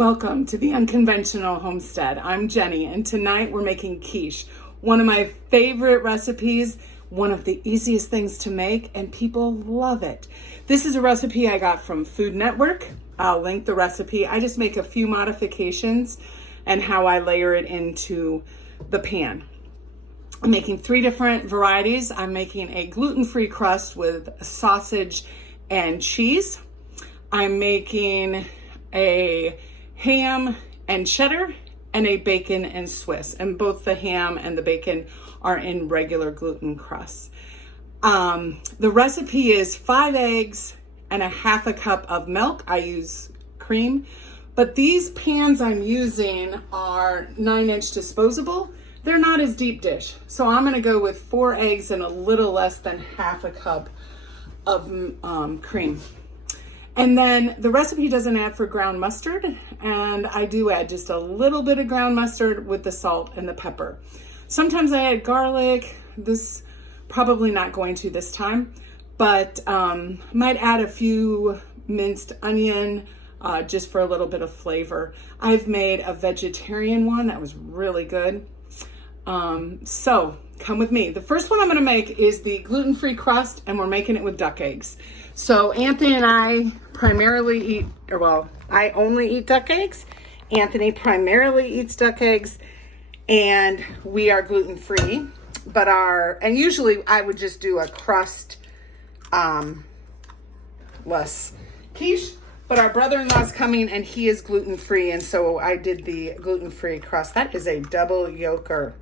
Welcome to the Unconventional Homestead. I'm Jenny, and tonight we're making quiche, one of my favorite recipes, one of the easiest things to make, and people love it. This is a recipe I got from Food Network. I'll link the recipe. I just make a few modifications and how I layer it into the pan. I'm making 3 different varieties. I'm making a gluten-free crust with sausage and cheese. I'm making a ham and cheddar and a bacon and Swiss. And both the ham and the bacon are in regular gluten crusts. The recipe is 5 eggs and a half a cup of milk. I use cream, but these pans I'm using are 9-inch disposable. They're not as deep dish. So I'm gonna go with 4 eggs and a little less than half a cup of cream. And then the recipe doesn't add for ground mustard, and I do add just a little bit of ground mustard with the salt and the pepper. Sometimes I add garlic. This probably not going to this time, but might add a few minced onion just for a little bit of flavor. I've made a vegetarian one that was really good. So come with me. The first one I'm gonna make is the gluten-free crust, and we're making it with duck eggs. So Anthony and I primarily eat, I only eat duck eggs. Anthony primarily eats duck eggs, and we are gluten-free, and usually I would just do a crust, less quiche, but our brother-in-law's coming and he is gluten-free, and so I did the gluten-free crust. That is a double yolker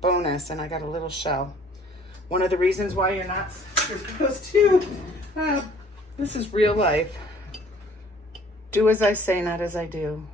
bonus, and I got a little shell. One of the reasons why you're supposed to, this is real life. Do as I say, not as I do.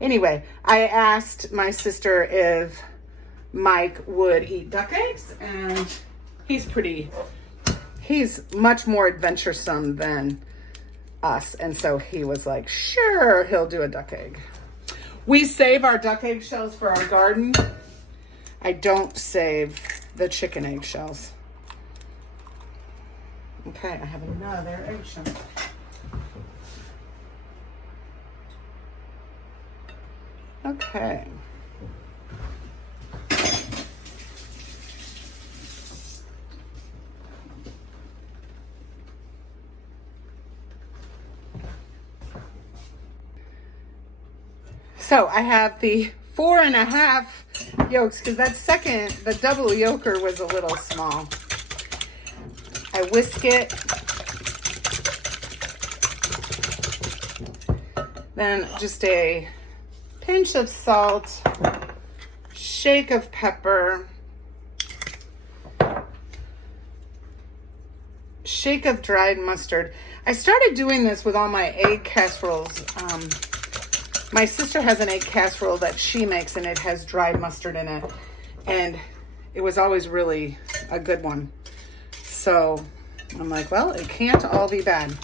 Anyway, I asked my sister if Mike would eat duck eggs, and he's much more adventuresome than us, and so he was like, sure, he'll do a duck egg. We save our duck egg shells for our garden. I don't save the chicken egg shells. Okay, I have another egg shell. Okay. So I have the 4.5 yolks, because the double yolker was a little small. I whisk it. Then just a pinch of salt, shake of pepper, shake of dried mustard. I started doing this with all my egg casseroles. My sister has an egg casserole that she makes, and it has dried mustard in it, and it was always really a good one. So I'm like, well, it can't all be bad.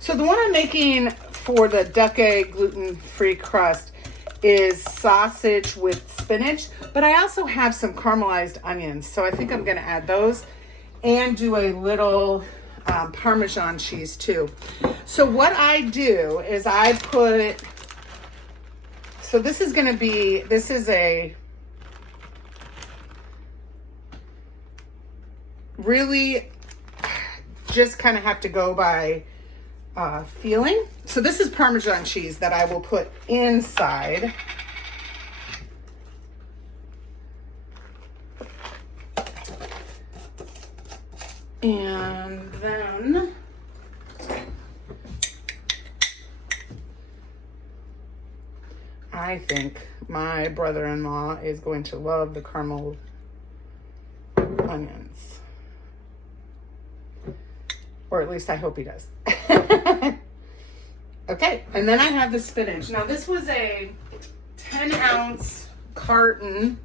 So the one I'm making for the duck egg gluten-free crust is sausage with spinach, but I also have some caramelized onions, so I think I'm gonna add those and do a little Parmesan cheese too. So what I do is I put, so this is a really just kind of have to go by feeling. So this is Parmesan cheese that I will put inside. And then I think my brother-in-law is going to love the caramel onions. Or at least I hope he does. Okay, and then I have the spinach. Now this was a 10-ounce carton.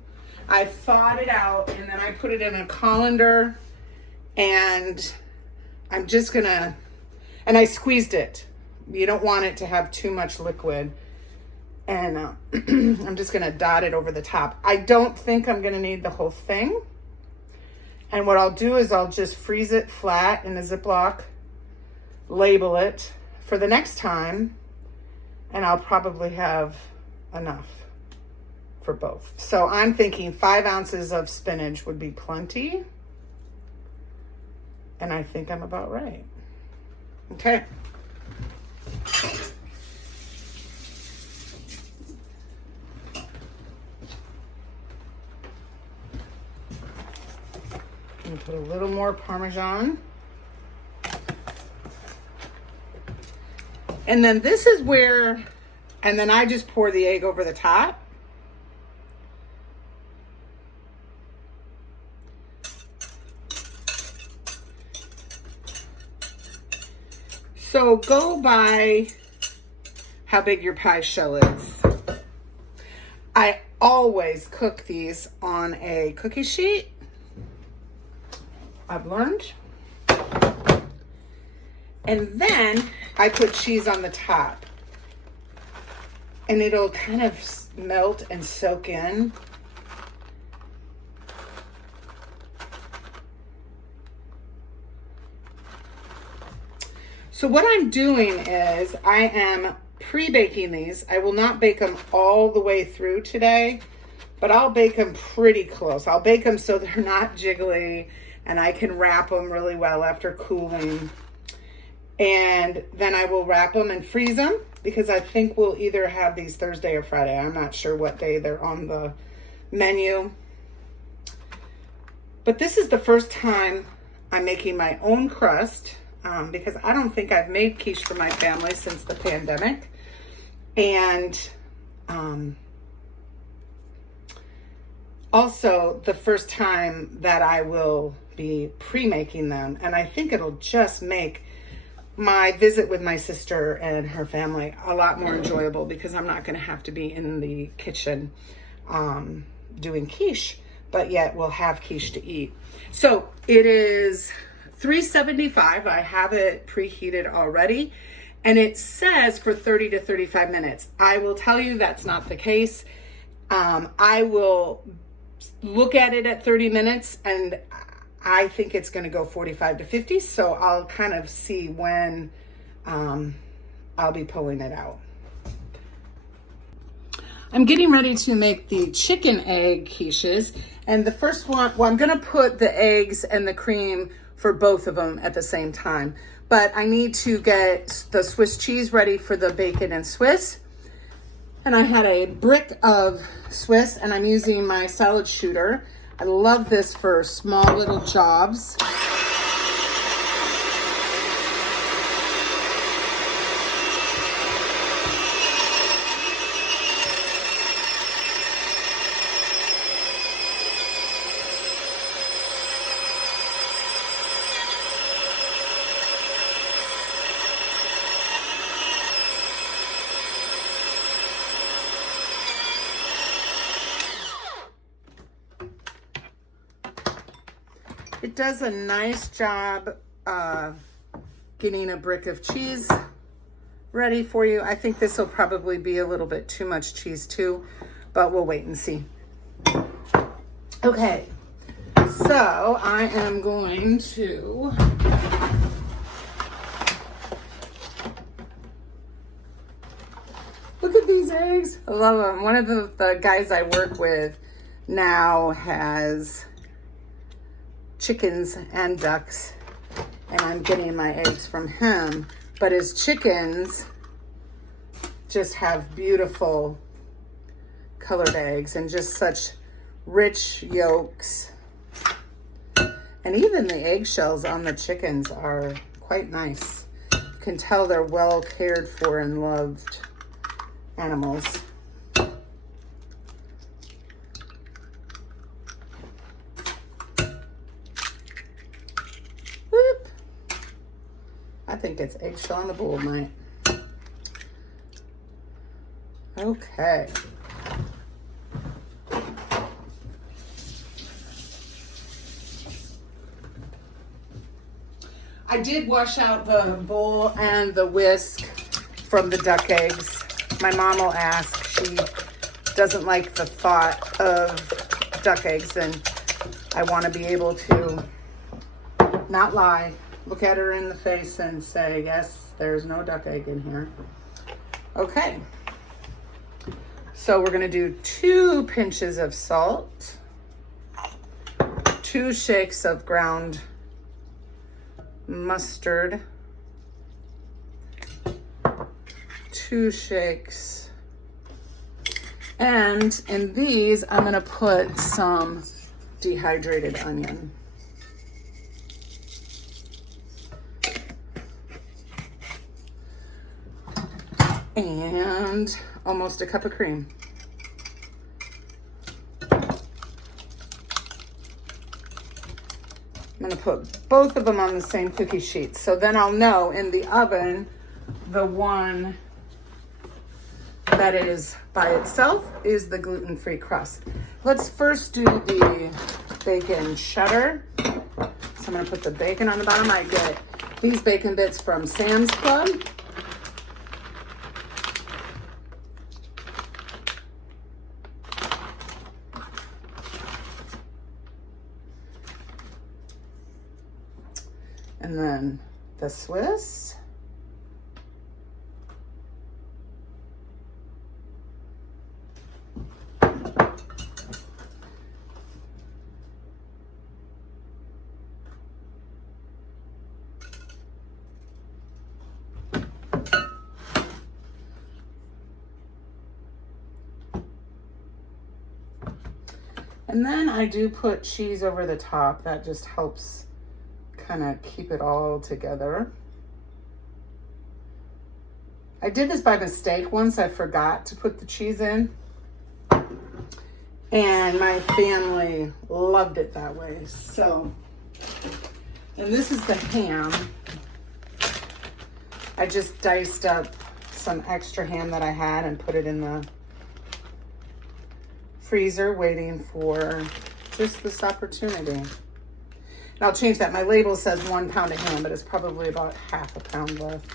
I thawed it out, and then I put it in a colander, and I'm just gonna, and I squeezed it. You don't want it to have too much liquid. And I'm just gonna dot it over the top. I don't think I'm gonna need the whole thing. And what I'll do is I'll just freeze it flat in a Ziploc label it for the next time, and I'll probably have enough for both. So I'm thinking 5 ounces of spinach would be plenty. And I think I'm about right. Okay. And put a little more Parmesan. And then this is where, and then I just pour the egg over the top. So go by how big your pie shell is. I always cook these on a cookie sheet. I've learned. And then I put cheese on the top. And it'll kind of melt and soak in. So what I'm doing is I am pre-baking these. I will not bake them all the way through today, but I'll bake them pretty close. I'll bake them so they're not jiggly and I can wrap them really well after cooling. And then I will wrap them and freeze them because I think we'll either have these Thursday or Friday. I'm not sure what day they're on the menu. But this is the first time I'm making my own crust. Because I don't think I've made quiche for my family since the pandemic. And also the first time that I will be pre-making them. And I think it'll just make my visit with my sister and her family a lot more enjoyable because I'm not going to have to be in the kitchen doing quiche, but yet we'll have quiche to eat. So it is 375. I have it preheated already, and it says for 30 to 35 minutes. I will tell you that's not the case. I will look at it at 30 minutes, and I think it's going to go 45 to 50, so I'll kind of see when I'll be pulling it out. I'm getting ready to make the chicken egg quiches, and the first one, well, I'm going to put the eggs and the cream for both of them at the same time. But I need to get the Swiss cheese ready for the bacon and Swiss. And I had a brick of Swiss, and I'm using my salad shooter. I love this for small little jobs. It does a nice job getting a brick of cheese ready for you. I think this will probably be a little bit too much cheese too, but we'll wait and see. Okay, so I am going to look at these eggs. I love them. One of the guys I work with now has chickens and ducks, and I'm getting my eggs from him, but his chickens just have beautiful colored eggs and just such rich yolks, and even the eggshells on the chickens are quite nice. You can tell they're well cared for and loved animals. I think it's eggshell on the bowl night. Okay. I did wash out the bowl and the whisk from the duck eggs. My mom will ask. She doesn't like the thought of duck eggs, and I want to be able to not lie look at her in the face and say, yes, there's no duck egg in here. Okay. So we're gonna do 2 pinches of salt, 2 shakes of ground mustard, 2 shakes, and in these I'm gonna put some dehydrated onion. And almost a cup of cream. I'm gonna put both of them on the same cookie sheet. So then I'll know in the oven, the one that is by itself is the gluten-free crust. Let's first do the bacon cheddar. So I'm gonna put the bacon on the bottom. I get these bacon bits from Sam's Club. And then the Swiss. And then I do put cheese over the top. That just helps kind of keep it all together. I did this by mistake once. I forgot to put the cheese in. And my family loved it that way. So, and this is the ham. I just diced up some extra ham that I had and put it in the freezer waiting for just this opportunity. And I'll change that. My label says 1 pound of ham, but it's probably about half a pound left.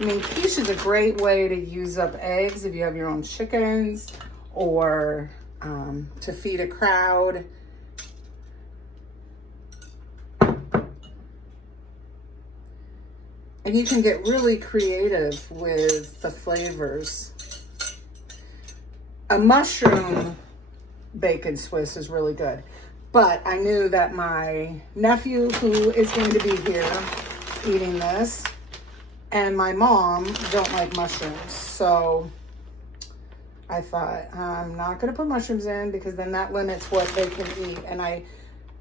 I mean, quiche is a great way to use up eggs if you have your own chickens or to feed a crowd. And you can get really creative with the flavors. A mushroom bacon Swiss is really good. But I knew that my nephew, who is going to be here eating this, and my mom don't like mushrooms. So I thought, I'm not gonna put mushrooms in because then that limits what they can eat. And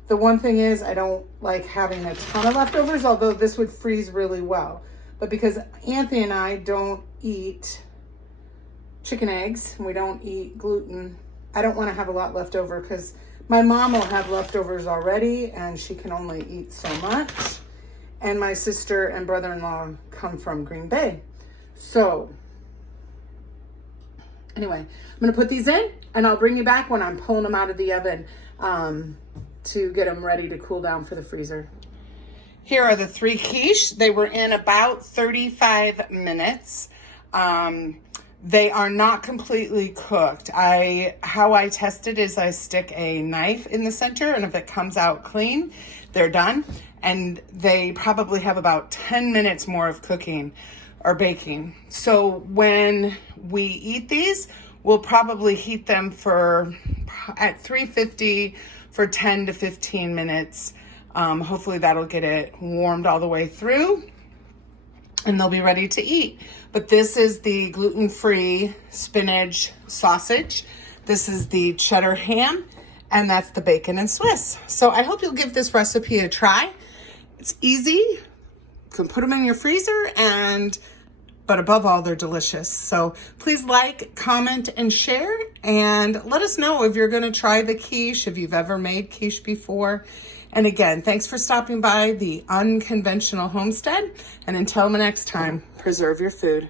the one thing is, I don't like having a ton of leftovers, although this would freeze really well. But because Anthony and I don't eat chicken eggs, and we don't eat gluten, I don't want to have a lot left over because my mom will have leftovers already and she can only eat so much. And my sister and brother-in-law come from Green Bay. So anyway, I'm gonna put these in and I'll bring you back when I'm pulling them out of the oven to get them ready to cool down for the freezer. Here are the 3 quiche. They were in about 35 minutes. They are not completely cooked. How I test it is I stick a knife in the center, and if it comes out clean, they're done. And they probably have about 10 minutes more of cooking or baking. So when we eat these, we'll probably heat them at 350 for 10 to 15 minutes. Hopefully that'll get it warmed all the way through and they'll be ready to eat. But this is the gluten-free spinach sausage. This is the cheddar ham, and that's the bacon and Swiss. So I hope you'll give this recipe a try. It's easy. You can put them in your freezer, but above all, they're delicious. So please like, comment, and share, and let us know if you're gonna try the quiche, if you've ever made quiche before. And again, thanks for stopping by the Unconventional Homestead. And until next time, preserve your food.